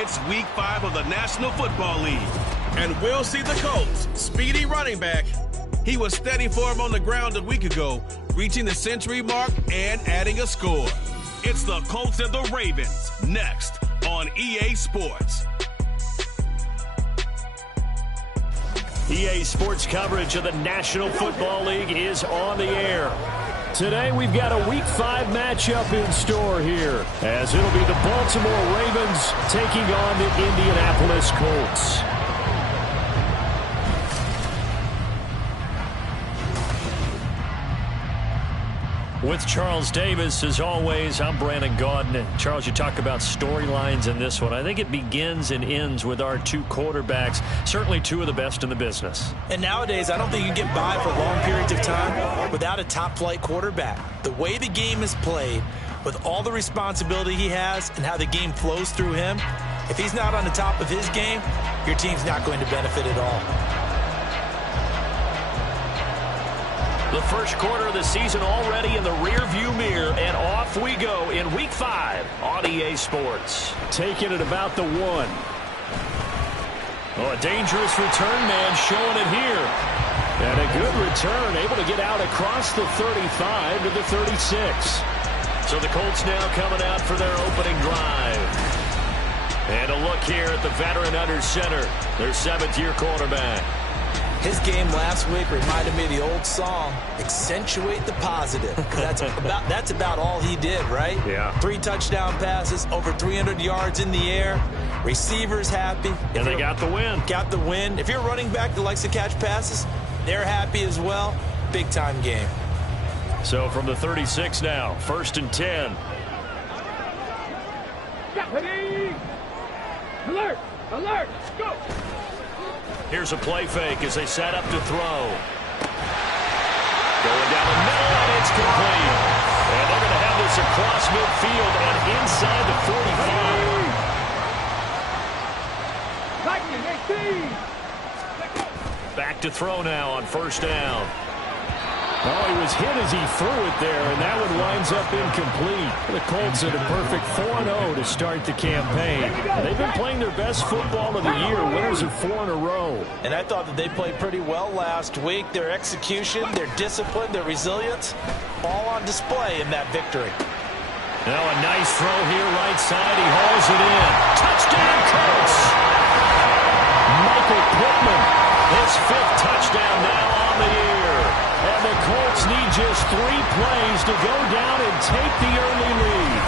It's Week 5 of the National Football League, and we'll see the Colts' speedy running back. He was steady for him on the ground a week ago, reaching the century mark and adding a score. It's the Colts and the Ravens, next on EA Sports. EA Sports coverage of the National Football League is on the air. Today we've got a Week 5 matchup in store here, as it'll be the Baltimore Ravens taking on the Indianapolis Colts. With Charles Davis, as always, I'm Brandon Gaudin. Charles, you talk about storylines in this one. I think it begins and ends with our two quarterbacks, certainly two of the best in the business. And nowadays, I don't think you can get by for long periods of time without a top-flight quarterback. The way the game is played, with all the responsibility he has and how the game flows through him, if he's not on the top of his game, your team's not going to benefit at all. The first quarter of the season already in the rearview mirror, and off we go in Week 5 on EA Sports. Taking it about the 1. Oh, a dangerous return man showing it here. And a good return, able to get out across the 35 to the 36. So the Colts now coming out for their opening drive. And a look here at the veteran under center, their 7th-year quarterback. His game last week reminded me of the old song, Accentuate the Positive. That's about all he did, right? Yeah. 3 touchdown passes, over 300 yards in the air. Receivers happy. And they got the win. Got the win. If you're a running back that likes to catch passes, they're happy as well. Big-time game. So from the 36 now, 1st and 10. Ready? Alert! Alert! Go! Here's a play fake as they set up to throw. Going down the middle, and it's complete. And they're going to have this across midfield and inside the 45. Back to throw now on 1st down. Oh, he was hit as he threw it there, and that one winds up incomplete. The Colts at a perfect 4-0 to start the campaign. They've been playing their best football of the year, winners of 4 in a row. And I thought that they played pretty well last week. Their execution, their discipline, their resilience, all on display in that victory. Now a nice throw here, right side. He hauls it in. Touchdown, Colts! Michael Pittman, his 5th touchdown now on the year. And the Colts need just 3 plays to go down and take the early lead.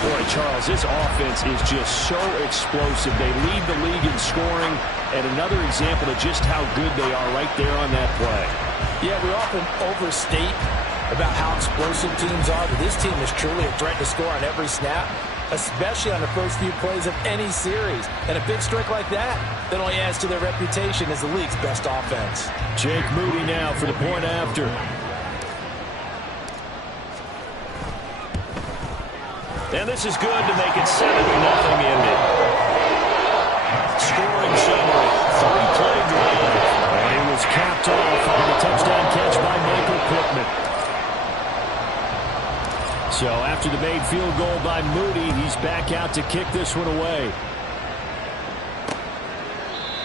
Boy, Charles, this offense is just so explosive. They lead the league in scoring, and another example of just how good they are right there on that play. Yeah, we often overstate about how explosive teams are, but this team is truly a threat to score on every snap, especially on the first few plays of any series. And a big streak like that only adds to their reputation as the league's best offense. Jake Moody now for the point after. And this is good to make it 7-0 Indy. Scoring summary, 3-play drive. And it was capped off on the touchdown catch by Michael Pittman. So after the made field goal by Moody, he's back out to kick this one away.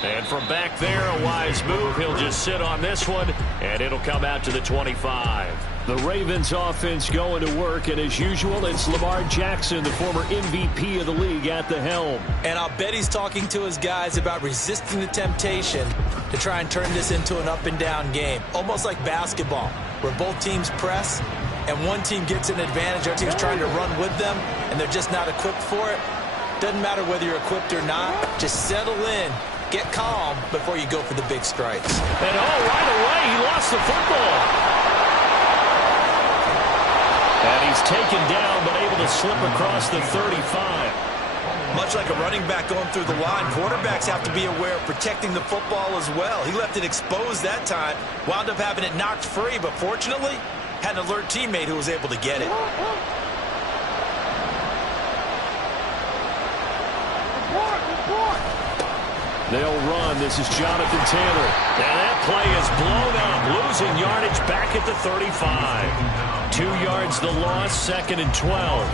And from back there, a wise move. He'll just sit on this one, and it'll come out to the 25. The Ravens offense going to work, and as usual, it's Lamar Jackson, the former MVP of the league, at the helm. And I'll bet he's talking to his guys about resisting the temptation to try and turn this into an up-and-down game, almost like basketball, where both teams press, and one team gets an advantage, other team's trying to run with them, and they're just not equipped for it. Doesn't matter whether you're equipped or not. Just settle in, get calm before you go for the big strikes. And right away, he lost the football. And he's taken down, but able to slip across the 35. Much like a running back going through the line, quarterbacks have to be aware of protecting the football as well. He left it exposed that time, wound up having it knocked free, but fortunately, had an alert teammate who was able to get it. They'll run. This is Johnathan Taylor. And that play is blown up, losing yardage back at the 35. 2 yards the loss, 2nd and 12.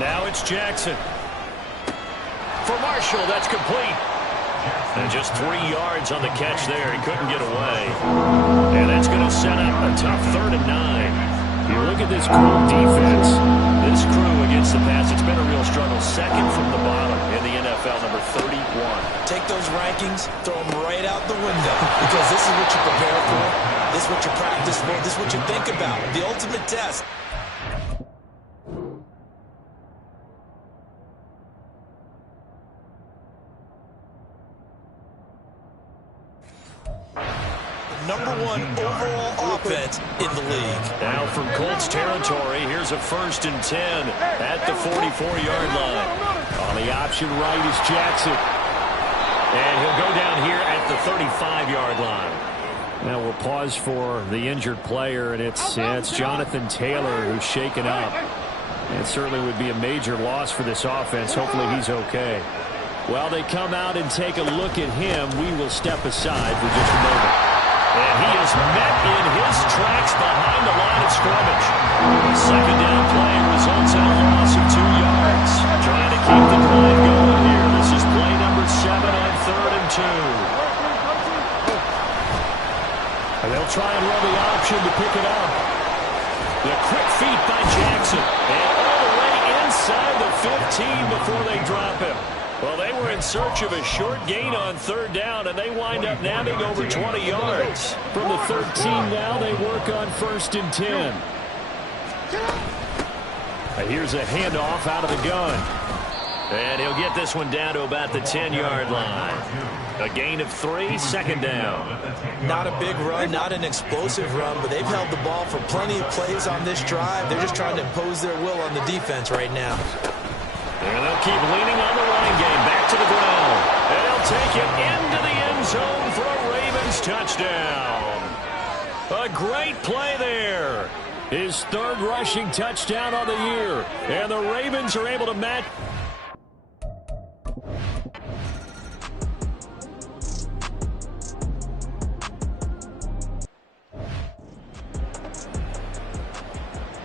Now it's Jackson. For Marshall, that's complete. And just 3 yards on the catch there. He couldn't get away. And that's going to set up a tough 3rd and 9. You look at this Colt defense. This crew against the pass, it's been a real struggle. Second from the bottom in the NFL, number 31. Take those rankings, throw them right out the window. Because this is what you prepare for. This is what you practice for. This is what you think about. The ultimate test. Number 1 overall offense in the league. Now from Colts territory, here's a 1st and 10 at the 44-yard line. On the option right is Jackson. And he'll go down here at the 35-yard line. Now we'll pause for the injured player, and it's Johnathan Taylor who's shaken up. It certainly would be a major loss for this offense. Hopefully he's okay. While they come out and take a look at him, we will step aside for just a moment. And he is met in his tracks behind the line of scrimmage. The 2nd down play results in a loss of 2 yards. Trying to keep the drive going here. This is play number 7 on 3rd and 2. And they'll try and run the option to pick it up. The quick feet by Jackson. And all the way inside the 15 before they drop him. Well, they were in search of a short gain on 3rd down, and they wind up nabbing over 20 yards. From the 13 now, they work on 1st and 10. And here's a handoff out of the gun. And he'll get this one down to about the 10-yard line. A gain of 3, 2nd down. Not a big run, not an explosive run, but they've held the ball for plenty of plays on this drive. They're just trying to impose their will on the defense right now. And they'll keep leaning on the running game. Back to the ground. And they'll take it into the end zone for a Ravens touchdown. A great play there. His 3rd rushing touchdown on the year. And the Ravens are able to match.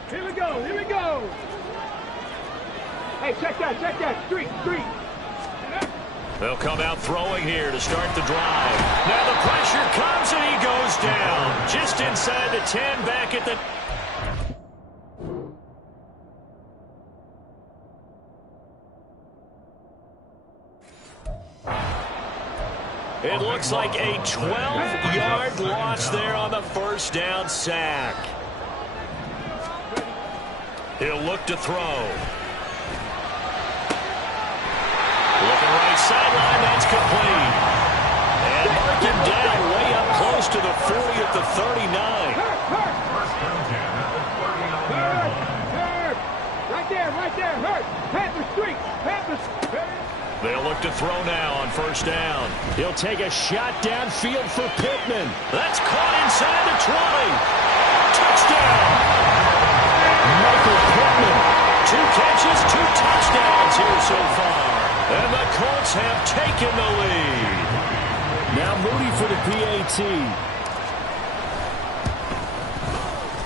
Here we go, here we go. Hey, check that, street. They'll come out throwing here to start the drive. Now the pressure comes and he goes down. Just inside the 10, back at the... It looks like a 12-yard loss there on the 1st down sack. He'll look to throw. Looking right sideline, that's complete. And mark him down way up close to the 40 at the 39. Right there, hurt. Panther street. They'll look to throw now on 1st down. He'll take a shot downfield for Pittman. That's caught inside the 20. Touchdown. Michael Pittman. 2 catches, 2 touchdowns here so far. And the Colts have taken the lead. Now Moody for the PAT.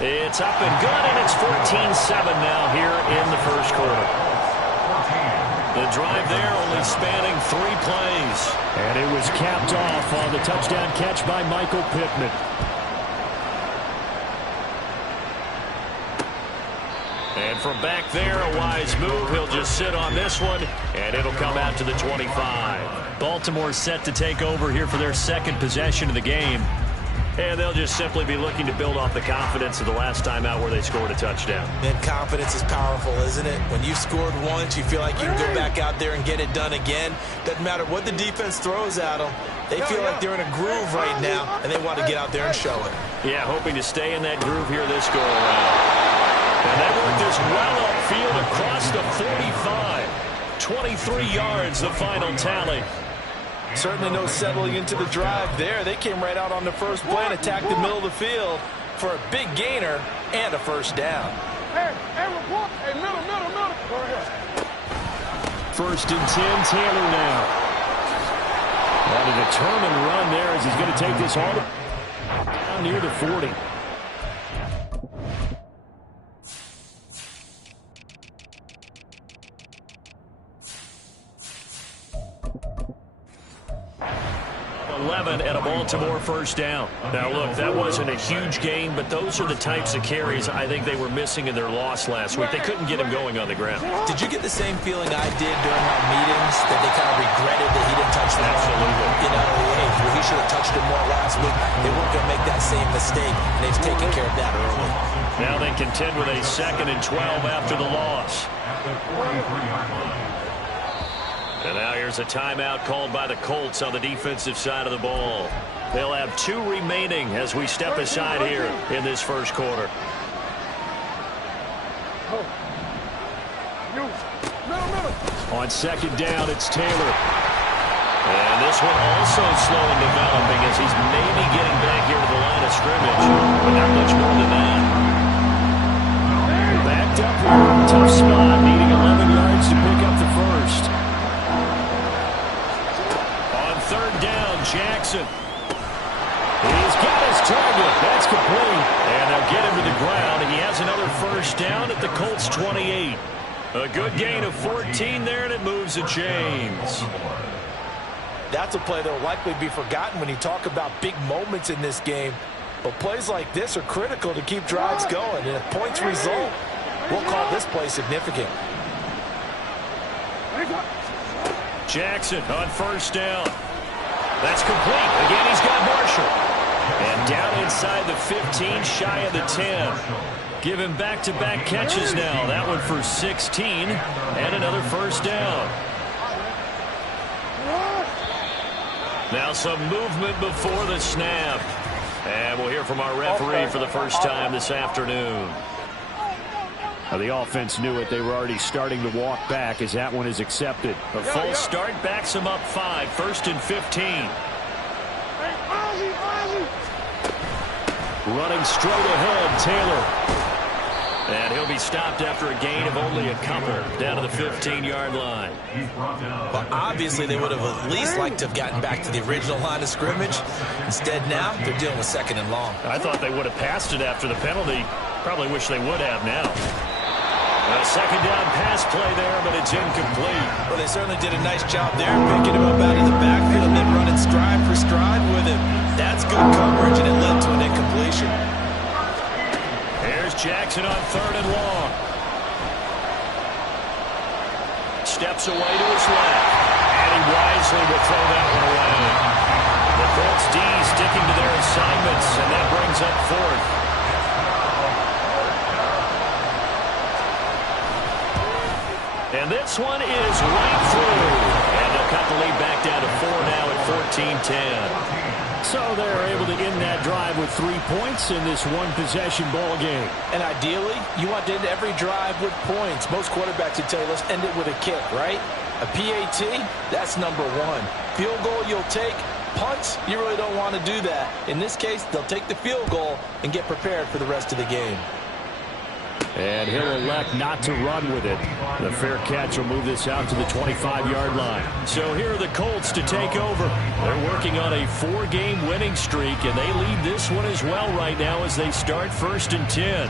It's up and good, and it's 14-7 now here in the 1st quarter. The drive there only spanning 3 plays. And it was capped off on the touchdown catch by Michael Pittman. And from back there, a wise move. He'll just sit on this one, and it'll come out to the 25. Baltimore set to take over here for their 2nd possession of the game. And they'll just simply be looking to build off the confidence of the last time out where they scored a touchdown. And confidence is powerful, isn't it? When you've scored once, you feel like you can go back out there and get it done again. Doesn't matter what the defense throws at them. They feel like they're in a groove right now, and they want to get out there and show it. Yeah, hoping to stay in that groove here this go-around. And they work this well upfield across the 45. 23 yards, the final tally. Certainly no settling into the drive there. They came right out on the first play and attacked the middle of the field for a big gainer and a 1st down. Hey, report. Hey, middle. Go ahead. 1st and 10, Taylor now. And a determined run there as he's going to take this all down near the 40. 11 and a Baltimore first down. Now, look, that wasn't a huge gain, but those are the types of carries I think they were missing in their loss last week. They couldn't get him going on the ground. Did you get the same feeling I did during our meetings, that they kind of regretted that he didn't touch the ball? Absolutely. You know, hey, well, he should have touched it more last week. They weren't going to make that same mistake, and they've taken care of that early. Now they contend with a 2nd and 12 after the loss. And now here's a timeout called by the Colts on the defensive side of the ball. They'll have 2 remaining as we step aside here in this first quarter. On 2nd down, it's Taylor. And this one also slow in developing as he's maybe getting back here to the line of scrimmage, but not much more than that. Backed up here, tough spot, needing 11 yards to pick up the first. On 3rd down, Jackson. He's got his target. That's complete. And they'll get him to the ground. He has another first down at the Colts 28. A good gain of 14 there, and it moves the chains. That's a play that will likely be forgotten when you talk about big moments in this game. But plays like this are critical to keep drives going. And if points result, we'll call this play significant. Jackson on 1st down. That's complete. Again, he's got Marshall. And down inside the 15, shy of the 10. Give him back-to-back catches now. That one for 16 and another first down. Now some movement before the snap. And we'll hear from our referee for the first time this afternoon. The offense knew it. They were already starting to walk back as that one is accepted. A full start backs him up 5. 1st and 15. Running straight ahead, Taylor. And he'll be stopped after a gain of only a couple down to the 15-yard line. Well, obviously they would have at least liked to have gotten back to the original line of scrimmage. Instead now, they're dealing with 2nd and long. I thought they would have passed it after the penalty. Probably wish they would have now. A 2nd down pass play there, but it's incomplete. Well, they certainly did a nice job there, picking him up out of the backfield and then running stride for stride with him. That's good coverage, and it led to an incompletion. Here's Jackson on 3rd and long. Steps away to his left, and he wisely will throw that one away. The Colts D sticking to their assignments, and that brings up 4th. And this one is right through. And they'll cut the lead back down to 4 now at 14-10. So they're able to end that drive with 3 points in this one-possession ball game. And ideally, you want to end every drive with points. Most quarterbacks would tell you, let's end it with a kick, right? A PAT, that's number 1. Field goal you'll take. Punts, you really don't want to do that. In this case, they'll take the field goal and get prepared for the rest of the game. And he'll elect not to run with it. The fair catch will move this out to the 25-yard line. So here are the Colts to take over. They're working on a 4-game winning streak, and they lead this one as well right now as they start 1st and 10.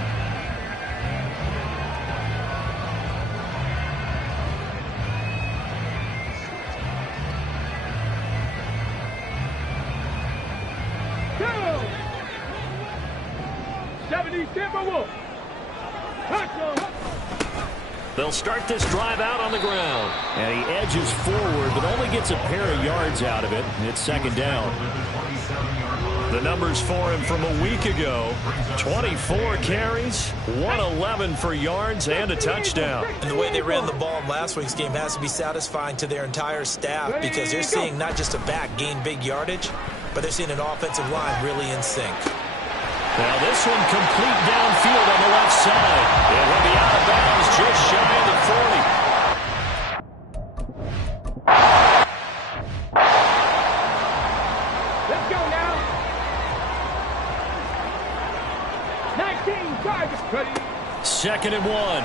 They'll start this drive out on the ground. And he edges forward, but only gets a pair of yards out of it. It's 2nd down. The numbers for him from a week ago: 24 carries, 111 for yards, and a touchdown. And the way they ran the ball in last week's game has to be satisfying to their entire staff, because they're seeing not just a back gain big yardage, but they're seeing an offensive line really in sync. Now this one complete downfield on the left side. It will be out of bounds just shy of the 40. Let's go now. 19 targets, Purdy. 2nd and 1.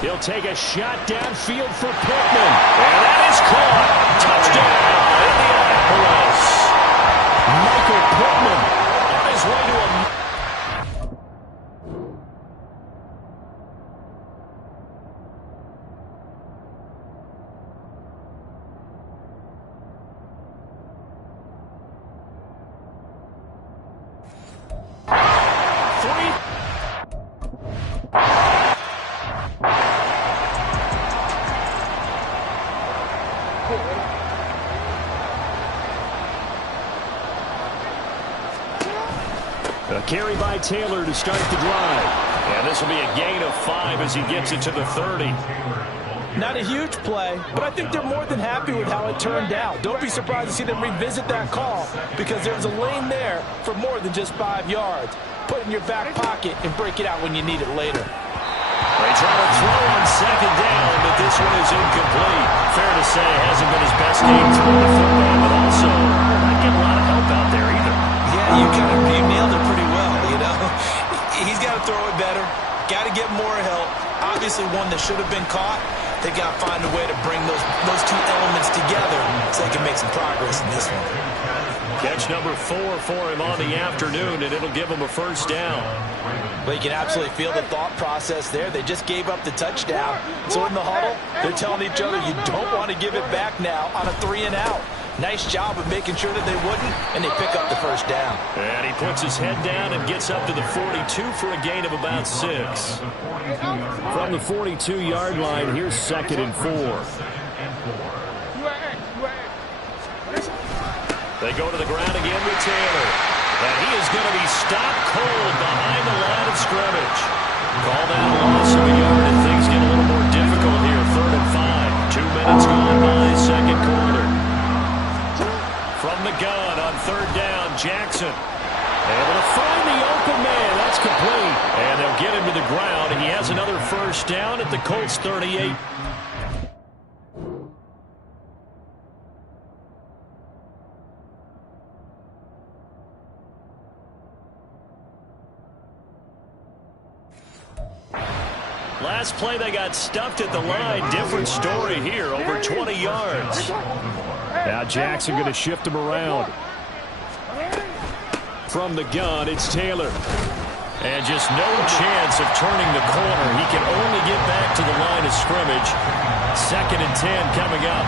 He'll take a shot downfield for Pittman. And that is caught. Touchdown, Indianapolis. Michael Pittman on his way to a... A carry by Taylor to start the drive. And this will be a gain of 5 as he gets it to the 30. Not a huge play, but I think they're more than happy with how it turned out. Don't be surprised to see them revisit that call because there's a lane there for more than just 5 yards. Put it in your back pocket and break it out when you need it later. They try to throw on second down, but this one is incomplete. Fair to say it hasn't been his best game throwing the football, but also not getting a lot of help out there either. Yeah, you nailed it pretty well, you know. He's got to throw it better. Got to get more help. Obviously one that should have been caught. They got to find a way to bring those two elements together so they can make some progress in this one. Catch number 4 for him on the afternoon, and it'll give him a first down. But you can absolutely feel the thought process there. They just gave up the touchdown. So in the huddle, they're telling each other, you don't want to give it back now on a 3-and-out. Nice job of making sure that they wouldn't, and they pick up the first down. And he puts his head down and gets up to the 42 for a gain of about 6. From the 42-yard line, here's 2nd and 4. They go to the ground again with Taylor. And he is going to be stopped cold behind the line of scrimmage. Call that a loss of a yard, and things get a little more difficult here. 3rd and 5. 2 minutes gone by, second quarter. From the gun on 3rd down, Jackson. Able to find the open man. That's complete. And they'll get him to the ground. And he has another first down at the Colts 38. Last play, they got stuffed at the line. Different story here, over 20 yards. Now Jackson going to shift him around. From the gun, it's Taylor. And just no chance of turning the corner. He can only get back to the line of scrimmage. 2nd and 10 coming up.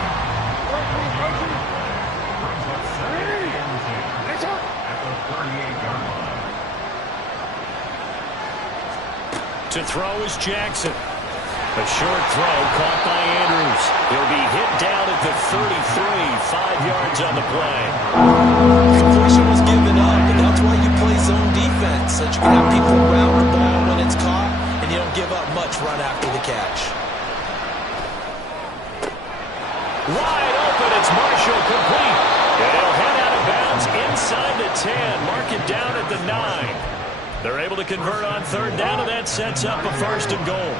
To throw is Jackson. A short throw caught by Andrews. He'll be hit down at the 33, 5 yards on the play. Completion was given up, and that's why you play zone defense, so you can have people around the ball when it's caught, and you don't give up much run after the catch. Wide open, it's Marshall, complete. And he'll head out of bounds inside the 10, mark it down at the 9. They're able to convert on 3rd down, and that sets up a 1st and goal.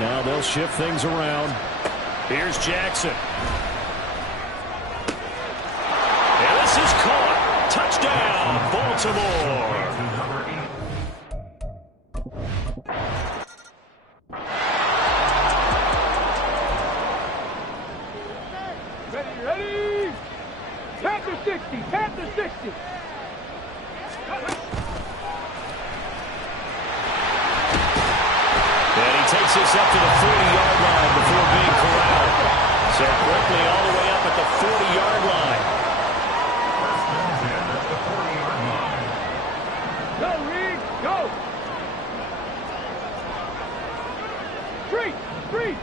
Now they'll shift things around. Here's Jackson. And this is caught. Touchdown, Baltimore. Ready? Panther 60, Panther 60. Takes us up to the 40-yard line before being corralled. So quickly all the way up at the 40-yard line. Go, Reed, go. 3.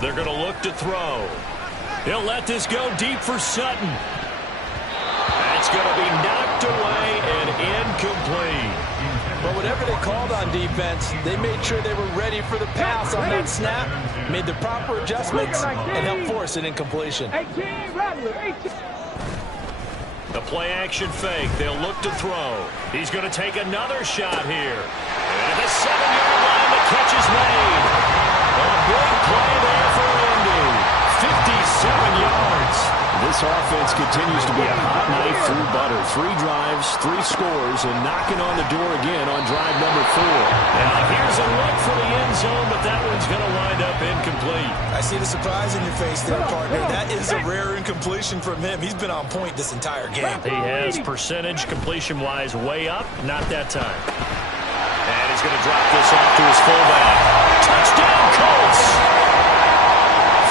They're going to look to throw. He'll let this go deep for Sutton. That's going to be knocked away and incomplete. But whatever they called on defense, they made sure they were ready for the pass on that snap, made the proper adjustments, and helped force an incompletion. 18, Rattler, 18. The play action fake. They'll look to throw. He's going to take another shot here. And at the 7-yard line, the catch is made. A big play there for Indy. 57 yards. This offense continues to be a hot knife through butter. 3 drives, 3 scores, and knocking on the door again on drive number 4. Now here's a look for the end zone, but that one's going to wind up incomplete. I see the surprise in your face there, partner. That is a rare incompletion from him. He's been on point this entire game. He has percentage completion-wise way up. Not that time. And he's going to drop this off to his fullback. Touchdown, Colts!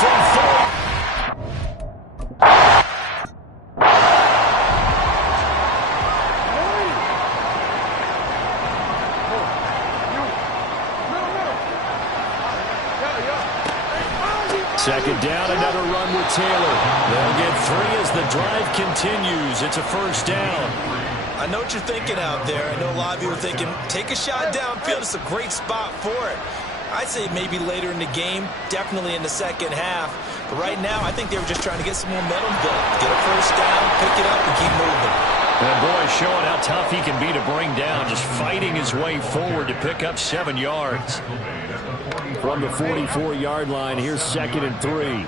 From 4. Second down, another run with Taylor. They'll get 3 as the drive continues. It's a first down. I know what you're thinking out there. I know a lot of you are thinking, take a shot downfield. It's a great spot for it. I'd say maybe later in the game, definitely in the second half. But right now, I think they were just trying to get some momentum built. Get a first down, pick it up, and keep moving. And boy, showing how tough he can be to bring down, just fighting his way forward to pick up 7 yards. From the 44-yard line, here's 2nd and 3.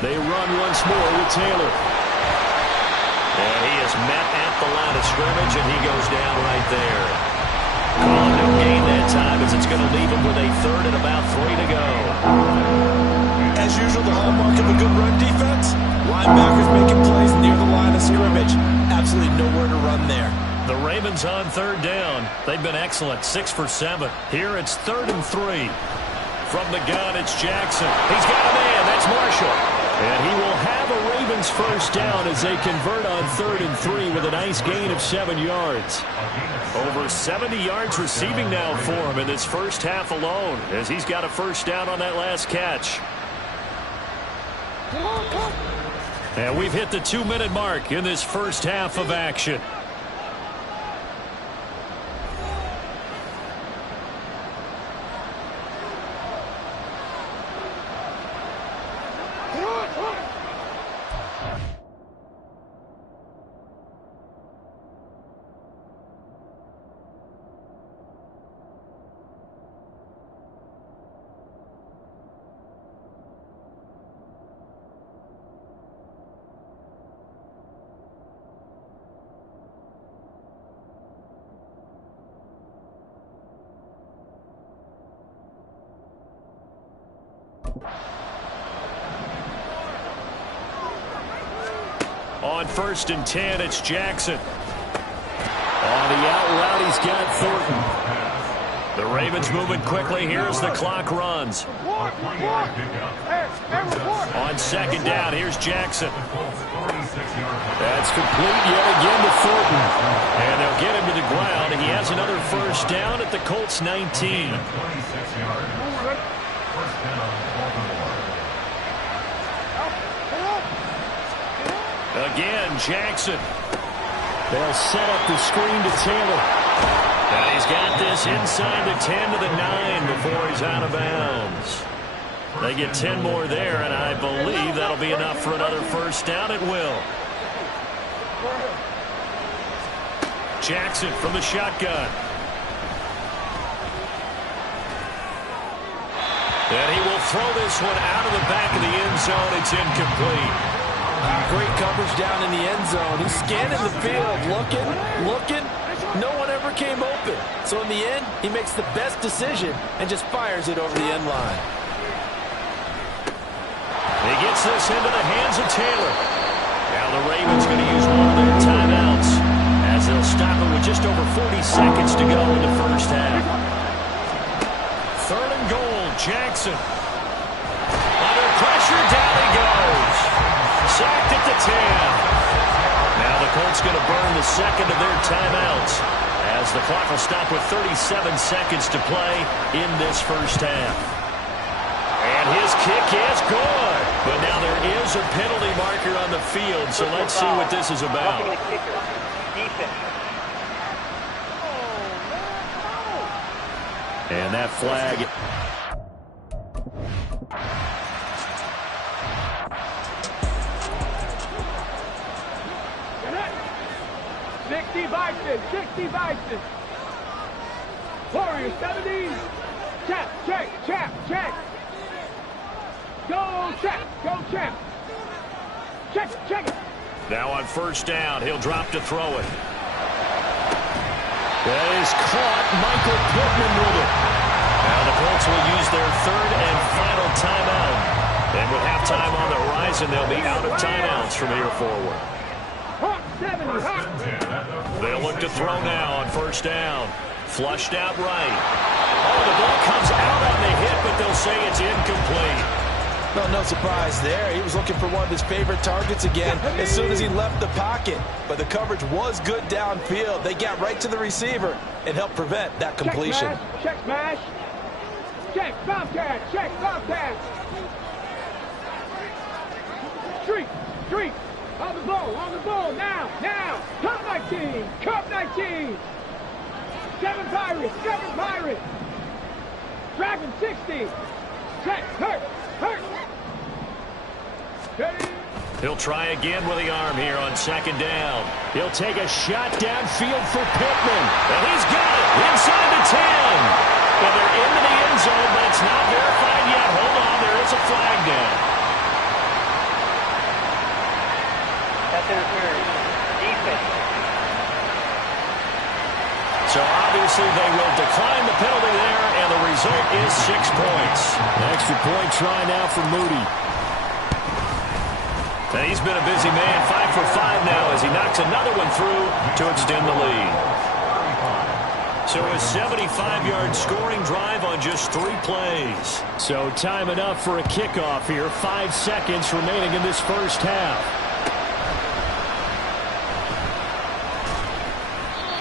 They run once more with Taylor. And he is met at the line of scrimmage, and he goes down right there. Calling no gain that time as it's going to leave him with a 3rd and about 3 to go. As usual, the hallmark of a good run defense, linebackers making plays near the line of scrimmage. Absolutely nowhere to run there. The Ravens on 3rd down. They've been excellent, 6 for 7. Here it's 3rd and 3. From the gun, it's Jackson. He's got a man. That's Marshall. And he will have a Ravens first down as they convert on 3rd and 3 with a nice gain of 7 yards. Over 70 yards receiving now for him in this first half alone as he's got a first down on that last catch. And we've hit the 2-minute mark in this first half of action. On 1st and 10, it's Jackson. On the out route, he's got Thornton. The Ravens moving quickly here as the clock runs. On 2nd down, here's Jackson. That's complete yet again to Thornton. And they'll get him to the ground. He has another first down at the Colts 19. Again, Jackson. They'll set up the screen to Taylor. And he's got this inside the 10 to the 9 before he's out of bounds. They get 10 more there, and I believe that'll be enough for another first down. It will. Jackson from the shotgun. And he will throw this one out of the back of the end zone. It's incomplete. Great coverage down in the end zone. He's scanning the field, looking. No one ever came open. So in the end, he makes the best decision and just fires it over the end line. He gets this into the hands of Taylor. Now the Ravens going to use one of their timeouts as they'll stop it with just over 40 seconds to go in the first half. 3rd and goal, Jackson. Under pressure, down he goes. Sacked at the 10. Now the Colts going to burn the second of their timeouts as the clock will stop with 37 seconds to play in this first half. And his kick is good. But now there is a penalty marker on the field, so let's see what this is about. And that flag. 60 Vikings, 60 Vikings. Warriors, 70. Check. Go, check. Check it. Now on first down, he'll drop to throw it. That is caught. Michael Pittman with it. Now the Colts will use their 3rd and final timeout. And with halftime on the horizon, they'll be out of timeouts from here forward. They'll look to throw now on first down. Flushed out right. Oh, the ball comes out on the hit, but they'll say it's incomplete. No surprise there. He was looking for one of his favorite targets again as soon as he left the pocket. But the coverage was good downfield. They got right to the receiver and helped prevent that completion. Check smash. Check Bobcat. Street. Street. On the ball, now. Cup 19. 7 Pirates. Dragon 60. Check, hurt. Ready? He'll try again with the arm here on second down. He'll take a shot downfield for Pittman. And he's got it inside the 10. And they're into the end zone, but it's not verified yet. Hold on, there is a flag down. That's interference. Defense. So obviously they will decline the penalty there, and the result is 6 points. Extra point try now for Moody. And he's been a busy man, 5 for 5 now as he knocks another one through to extend the lead. So a 75-yard scoring drive on just 3 plays. So time enough for a kickoff here. 5 seconds remaining in this first half.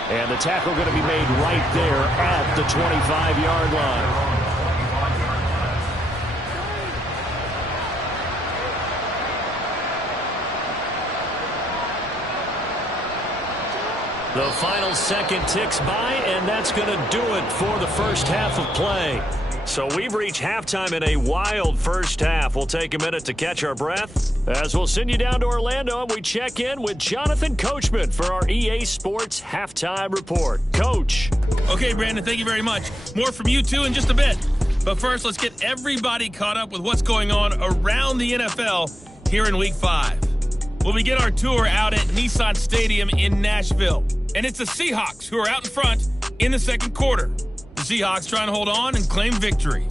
And the tackle going to be made right there at the 25-yard line. The final second ticks by, and that's going to do it for the first half of play. So we've reached halftime in a wild first half. We'll take a minute to catch our breath as we'll send you down to Orlando and we check in with Johnathan Coachman for our EA Sports Halftime Report. Coach. Okay, Brandon, thank you very much. More from you, too, in just a bit. But first, let's get everybody caught up with what's going on around the NFL here in Week 5. We'll begin our tour out at Nissan Stadium in Nashville. And it's the Seahawks who are out in front in the second quarter. The Seahawks trying to hold on and claim victory.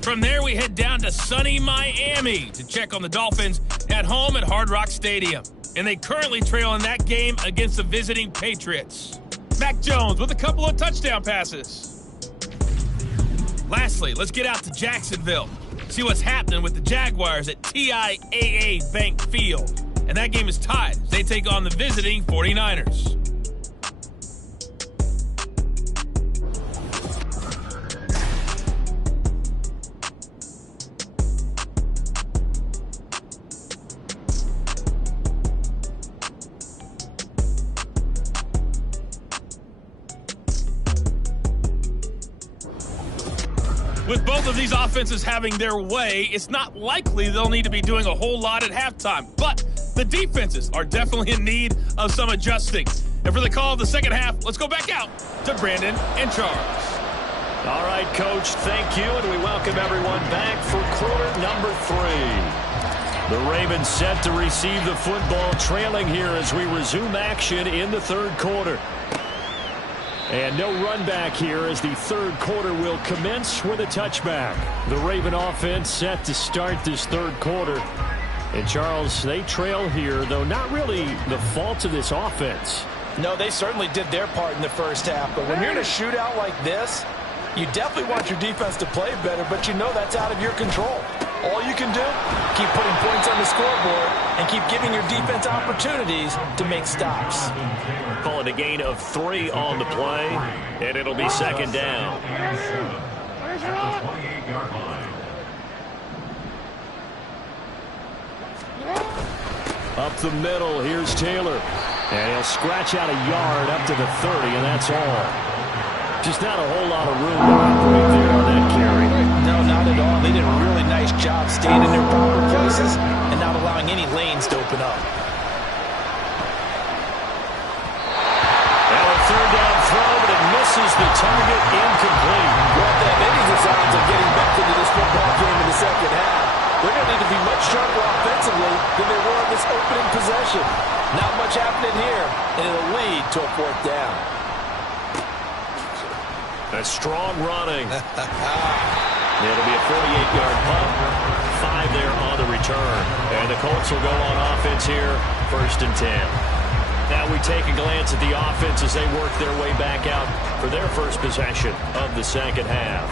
From there, we head down to sunny Miami to check on the Dolphins at home at Hard Rock Stadium. And they currently trail in that game against the visiting Patriots. Mac Jones with a couple of touchdown passes. Lastly, let's get out to Jacksonville. See what's happening with the Jaguars at TIAA Bank Field. And that game is tied as they take on the visiting 49ers. With both of these offenses having their way, it's not likely they'll need to be doing a whole lot at halftime. But the defenses are definitely in need of some adjusting. And for the call of the second half, let's go back out to Brandon and Charles. All right, Coach, thank you, and we welcome everyone back for quarter number 3. The Ravens set to receive the football, trailing here as we resume action in the third quarter. And no run back here as the third quarter will commence with a touchback. The Raven offense set to start this third quarter. And, Charles, they trail here, though not really the fault of this offense. No, they certainly did their part in the first half. But when you're in a shootout like this, you definitely want your defense to play better, but you know that's out of your control. All you can do, keep putting points on the scoreboard and keep giving your defense opportunities to make stops. Call it a gain of 3 on the play, and it'll be second down. Up the middle, here's Taylor. And he'll scratch out a yard up to the 30, and that's all. Just not a whole lot of room to operate there on that carry. No, not at all. They did a really nice job staying in their proper places and not allowing any lanes to open up. Now a third down throw, but it misses the target, incomplete. Well, if they have any designs of getting back into this football game in the second half, they're going to need to be much sharper offensively than they were in this opening possession. Not much happening here, and it'll lead to a fourth down. A strong running. It'll be a 48-yard punt. 5 there on the return. And the Colts will go on offense here, 1st and 10. Now we take a glance at the offense as they work their way back out for their first possession of the second half.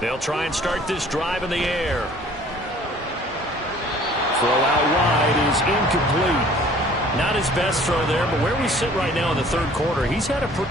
They'll try and start this drive in the air. Throw out wide is incomplete. Not his best throw there, but where we sit right now in the third quarter, he's had a pretty...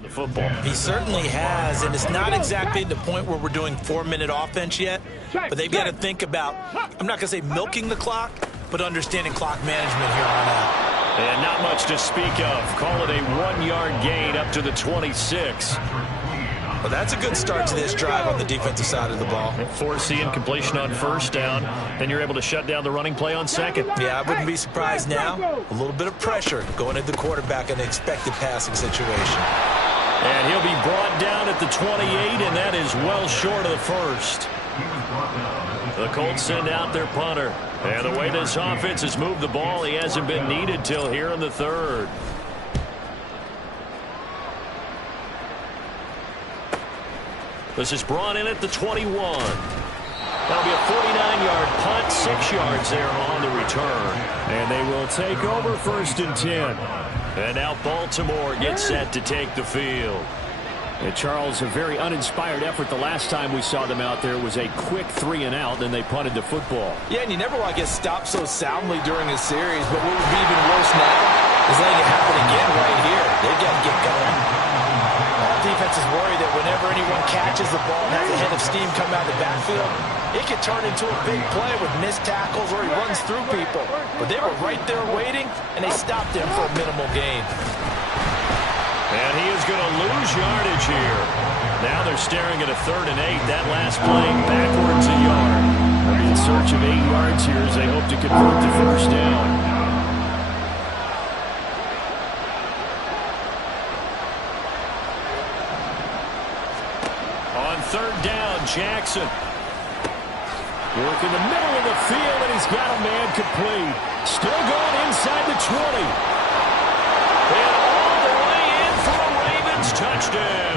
The football. He certainly has, and it's not exactly the point where we're doing 4-minute offense yet, but they've got to think about, I'm not going to say milking the clock, but understanding clock management here on out. And not much to speak of. Call it a 1-yard gain up to the 26. Well, that's a good start to this drive on the defensive side of the ball. Forcing completion on first down, then you're able to shut down the running play on second. Yeah, I wouldn't be surprised now. A little bit of pressure going at the quarterback in an expected passing situation. And he'll be brought down at the 28, and that is well short of the first. The Colts send out their punter. And the way this offense has moved the ball, he hasn't been needed till here in the third. This is brought in at the 21. That'll be a 49-yard punt, 6 yards there on the return. And they will take over 1st and 10. And now Baltimore gets set to take the field. And Charles, a very uninspired effort the last time we saw them out there was a quick 3-and-out, then they punted the football. Yeah, and you never want to get stopped so soundly during a series, but what would be even worse now is letting it happen again right here. They've got to get going. All defenses worry that whenever anyone catches the ball and has a head of steam coming out of the backfield, it could turn into a big play with missed tackles or he runs through people. But they were right there waiting, and they stopped him for a minimal gain. And he is going to lose yardage here. Now they're staring at a 3rd and 8. That last play backwards a yard. They'll be in search of 8 yards here as they hope to convert the first down. On 3rd down, Jackson. Work in the middle of the field, and he's got a man complete. Still going inside the 20. And all the way in for a Ravens touchdown.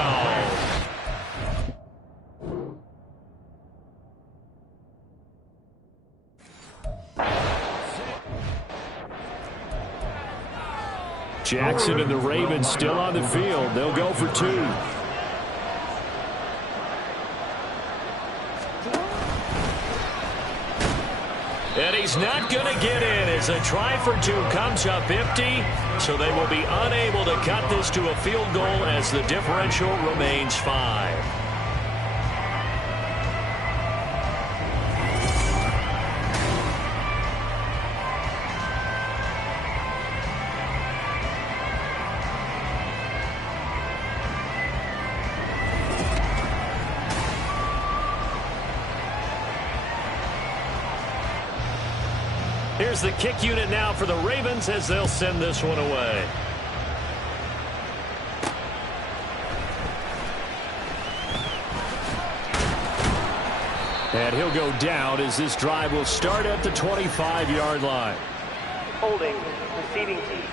Jackson and the Ravens still on the field. They'll go for 2. And he's not going to get in as a try for 2 comes up empty. So they will be unable to cut this to a field goal as the differential remains 5. Here's the kick unit now for the Ravens as they'll send this one away. And he'll go down as this drive will start at the 25-yard line. Holding, receiving team.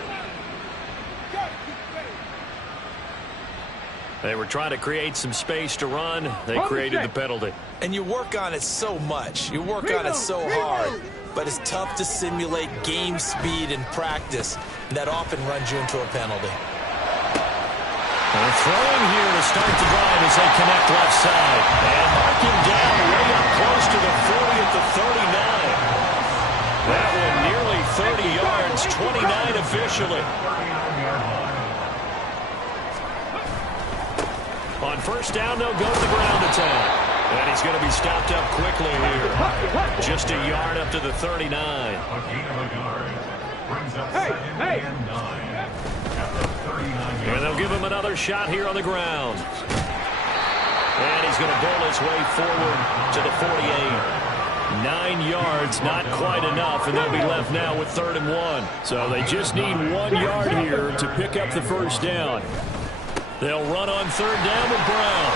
They were trying to create some space to run. They created the penalty. And you work on it so much. You work on it so hard. But it's tough to simulate game speed in practice. And that often runs you into a penalty. They're throwing here to start the drive as they connect left side. And mark him down way up close to the 40 at the 39. That one nearly 30 yards, 29 officially. On 1st down, they'll go to the ground attack. And he's going to be stopped up quickly here. Just a yard up to the 39. And they'll give him another shot here on the ground. And he's going to bowl his way forward to the 48. 9 yards, not quite enough, and they'll be left now with 3rd and 1. So they just need 1 yard here to pick up the first down. They'll run on 3rd down with Brown.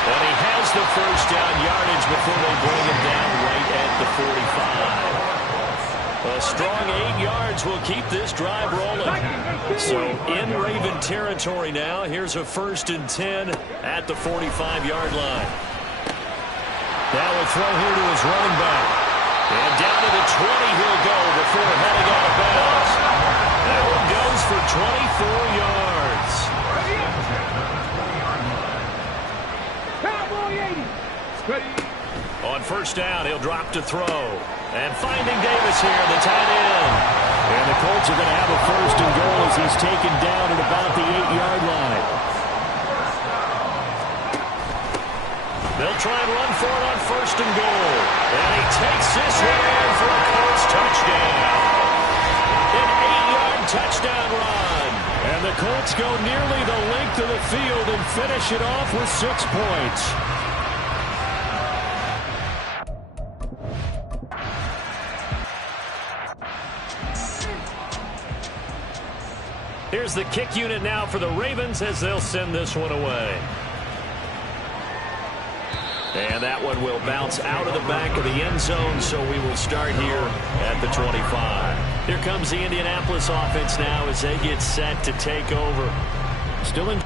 And he has the first down yardage before they bring him down right at the 45. A strong 8 yards will keep this drive rolling. So in Raven territory now, here's a 1st and 10 at the 45-yard line. Now a throw here to his running back. And down to the 20 he'll go before heading out of bounds. That one goes for 24 yards. On 1st down, he'll drop to throw. And finding Davis here, the tight end. And the Colts are going to have a 1st and goal as he's taken down at about the 8-yard line. They'll try and run for it on 1st and goal. And he takes this one in for a Colts touchdown. An 8-yard touchdown run. And the Colts go nearly the length of the field and finish it off with 6 points. Here's the kick unit now for the Ravens as they'll send this one away. And that one will bounce out of the back of the end zone, so we will start here at the 25. Here comes the Indianapolis offense now as they get set to take over. Still in.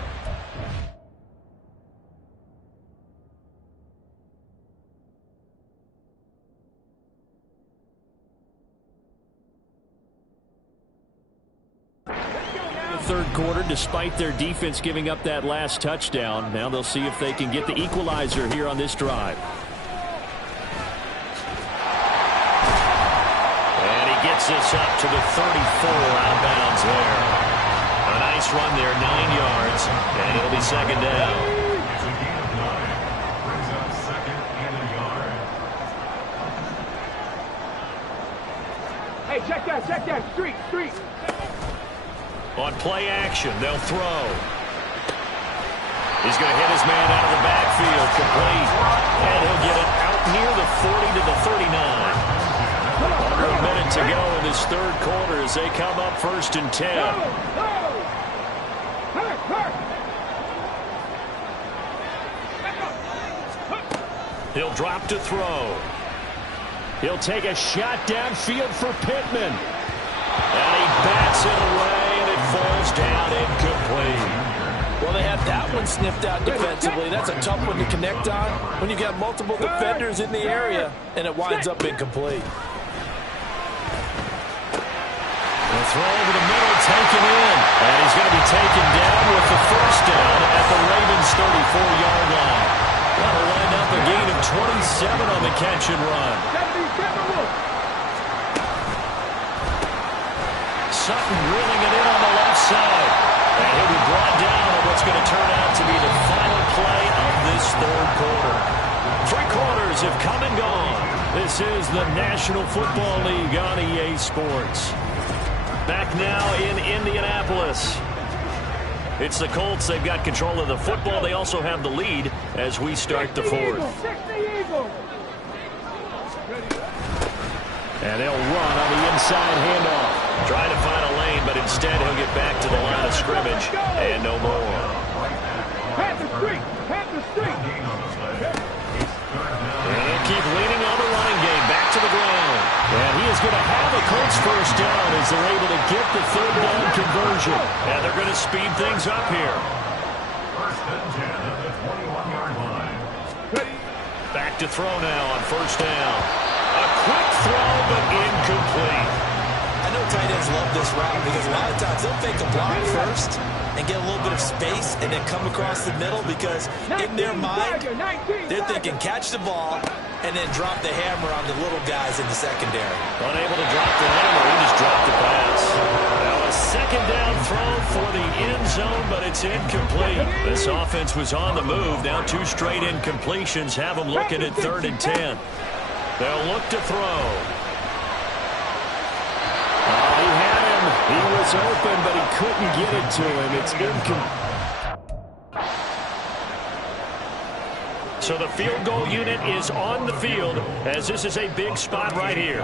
Third quarter, despite their defense giving up that last touchdown. Now they'll see if they can get the equalizer here on this drive. And he gets this up to the 34 out of bounds there. A nice run there, 9 yards, and it'll be 2nd down. check that. Street. On play action, they'll throw. He's going to hit his man out of the backfield, complete. And he'll get it out near the 40 to the 39. Under a minute to go in this third quarter as they come up 1st and 10. He'll drop to throw. He'll take a shot downfield for Pittman. And he bats it away, and it falls down incomplete. Well, they had that one sniffed out defensively. That's a tough one to connect on when you've got multiple defenders in the area, and it winds up incomplete. The throw over the middle, taken in. And he's going to be taken down with the first down at the Ravens' 34-yard line. That'll wind up a gain of 27 on the catch and run. Sutton reeling it in on the left side. And he'll be brought down on what's going to turn out to be the final play of this third quarter. 3 quarters have come and gone. This is the National Football League on EA Sports. Back now in Indianapolis. It's the Colts. They've got control of the football. They also have the lead as we start the fourth. And they'll run on the inside handoff. Trying to find a lane, but instead he'll get back to the line of scrimmage and no more. And he'll keep leaning on the running game back to the ground. And he is going to have a Colts first down as they're able to get the third down conversion. And they're going to speed things up here. Back to throw now on first down. A quick throw, but incomplete. I know tight ends love this route because a lot of times they'll fake a block first and get a little bit of space and then come across the middle because in their mind, they're thinking catch the ball and then drop the hammer on the little guys in the secondary. Unable to drop the hammer, he just dropped the pass. Now a second down throw for the end zone, but it's incomplete. This offense was on the move. Now 2 straight incompletions have them looking at 3rd and 10. They'll look to throw. He had him. He was open, but he couldn't get it to him. It's incomplete. So the field goal unit is on the field as this is a big spot right here.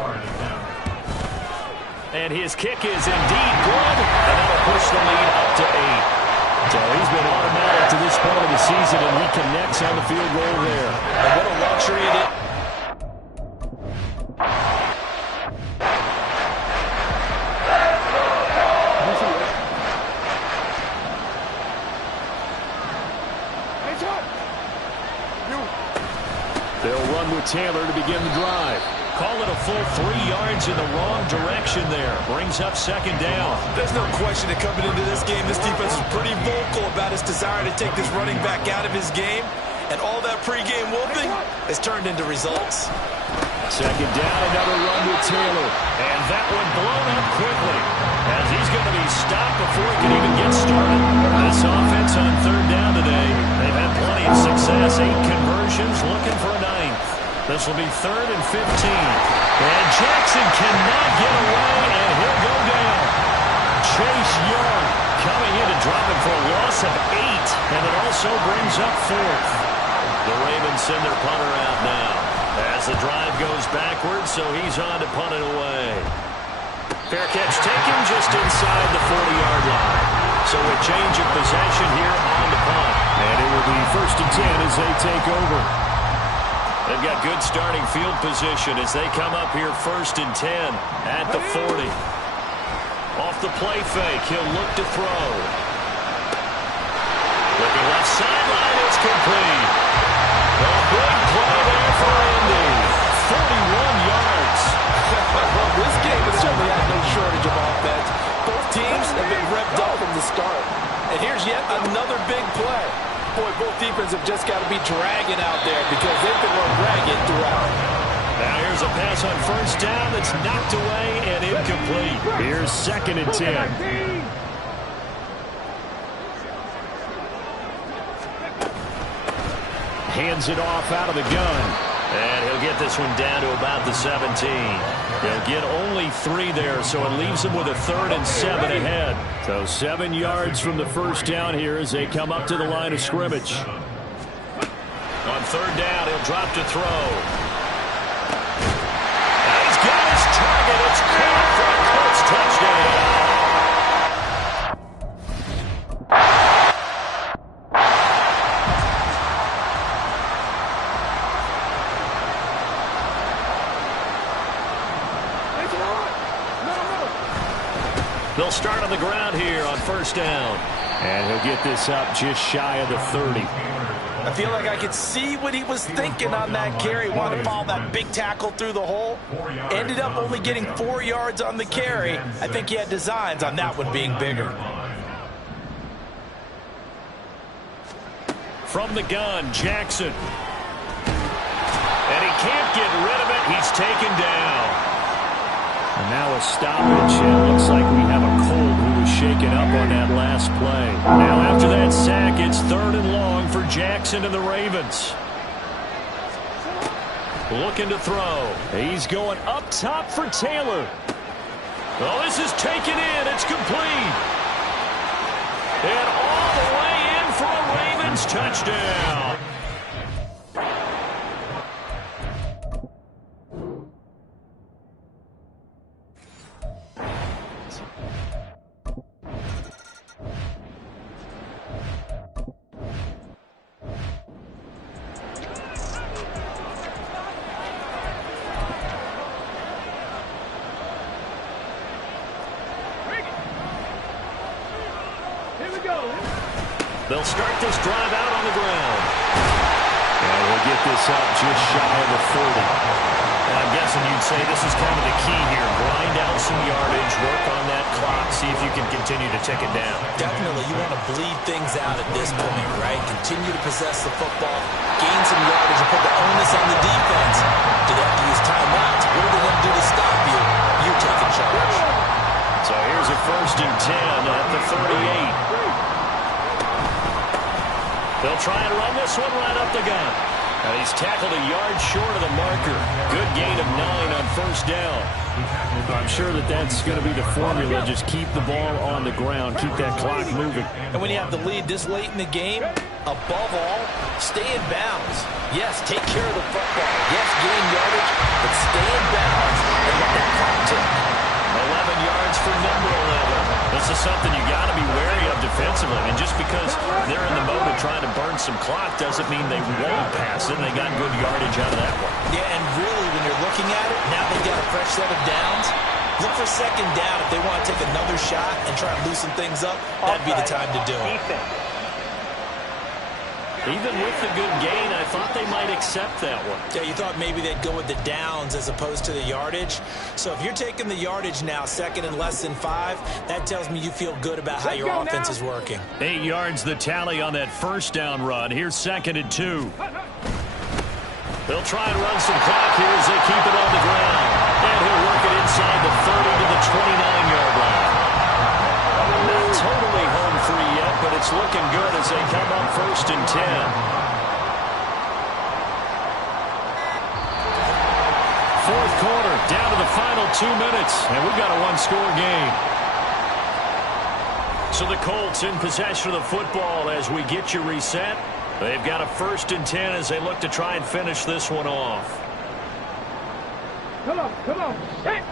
And his kick is indeed good, and that'll push the lead up to 8. So he's been automatic to this point of the season, and he connects on the field goal there. And what a luxury it is. They'll run with Taylor to begin the drive. Call it a full 3 yards in the wrong direction there. Brings up second down. There's no question that coming into this game, this defense is pretty vocal about its desire to take this running back out of his game. And all that pregame whooping has turned into results. Second down, another run with Taylor. And that one blown up quickly as he's going to be stopped before he can even get started. This offense on 3rd down today, they've had plenty of success. 8 conversions, looking for a 9th. This will be 3rd and 15. And Jackson cannot get away, and he'll go down. Chase Young coming in to drop it for a loss of 8, and it also brings up 4th. The Ravens send their punter out now as the drive goes backwards, so he's on to punt it away. Fair catch taken just inside the 40-yard line. So a change of possession here on the punt. And it will be 1st and 10 as they take over. They've got good starting field position as they come up here 1st and 10 at the 40. Off the play fake, he'll look to throw. Looking left sideline, it's complete. A big play there for Indy. 41 yards. Well, this game has certainly had no shortage of offense. Both teams have been revved up from the start. And here's yet another big play. Boy, both defenses have just got to be dragging out there because they've been run ragged throughout. Now here's a pass on 1st down that's knocked away and incomplete. Here's 2nd and 10. Hands it off out of the gun. And he'll get this one down to about the 17. He'll get only 3 there, so it leaves him with a 3rd and 7 ahead. So 7 yards from the first down here as they come up to the line of scrimmage. On 3rd down, he'll drop to throw. And he's got his target. It's caught for a Colts touchdown. They'll start on the ground here on 1st down. And he'll get this up just shy of the 30. I feel like I could see what he was thinking on that carry. Wanted to follow that big tackle through the hole. Ended up only getting 4 yards on the carry. I think he had designs on that one being bigger. From the gun, Jackson. And he can't get rid of it. He's taken down. And now a stoppage. It looks like we have a Colt who was shaken up on that last play. Now after that sack, it's 3rd and long for Jackson and the Ravens. Looking to throw. He's going up top for Taylor. Oh, this is taken in. It's complete. And all the way in for a Ravens touchdown. They'll start this drive out on the ground. And we'll get this up just shy of the 30. And I'm guessing you'd say this is kind of the key here. Grind out some yardage, work on that clock, see if you can continue to tick it down. Definitely, you want to bleed things out at this point, right? Continue to possess the football, gain some yardage, and put the onus on the defense. Do they have to use timeouts? What are they going to do to stop you? You're taking charge. So here's a 1st and 10 at the 38. They'll try and run this one right up the gut. And he's tackled a yard short of the marker. Good gain of 9 on 1st down. I'm sure that's going to be the formula. Just keep the ball on the ground. Keep that clock moving. And when you have the lead this late in the game, above all, stay in bounds. Yes, take care of the football. Yes, gain yardage, but stay in bounds and let that clock tick. 11 yards for number 11. This is something you got to be wary of defensively. I mean, just because they're in the mode of trying to burn some clock doesn't mean they won't pass it. They got good yardage out of that one. Yeah, and really, when you're looking at it, now they've got a fresh set of downs. Look for 2nd down. If they want to take another shot and try and loosen things up, that'd be the time to do it. Even with the good gain, I thought they might accept that one. Yeah, you thought maybe they'd go with the downs as opposed to the yardage. So if you're taking the yardage now, 2nd and less than 5, that tells me you feel good about how your offense is working. 8 yards the tally on that 1st down run. Here's 2nd and 2. They'll try and run some clock here as they keep it on the ground. And he'll work it inside the 30 to the 29-yard line. Not totally home free yet, but it's looking good as they come up 1st and 10. 4th quarter, down to the final 2 minutes, and we've got a 1-score game. So the Colts in possession of the football as we get you reset. They've got a 1st and 10 as they look to try and finish this one off. Come on, come on. Hey!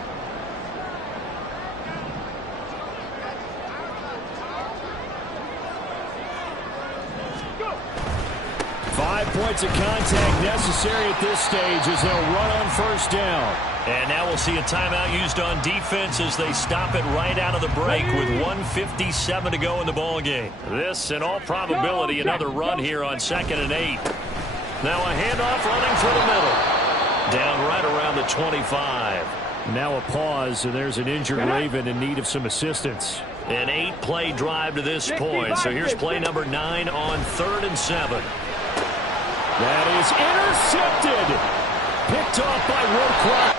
5 points of contact necessary at this stage as they'll run on 1st down. And now we'll see a timeout used on defense as they stop it right out of the break with 1:57 to go in the ballgame. This, in all probability, another run here on 2nd and 8. Now a handoff running for the middle. Down right around the 25. Now a pause, and there's an injured Raven in need of some assistance. An 8-play drive to this point. So here's play number 9 on 3rd and 7. That is intercepted. Picked off by Woodcroft.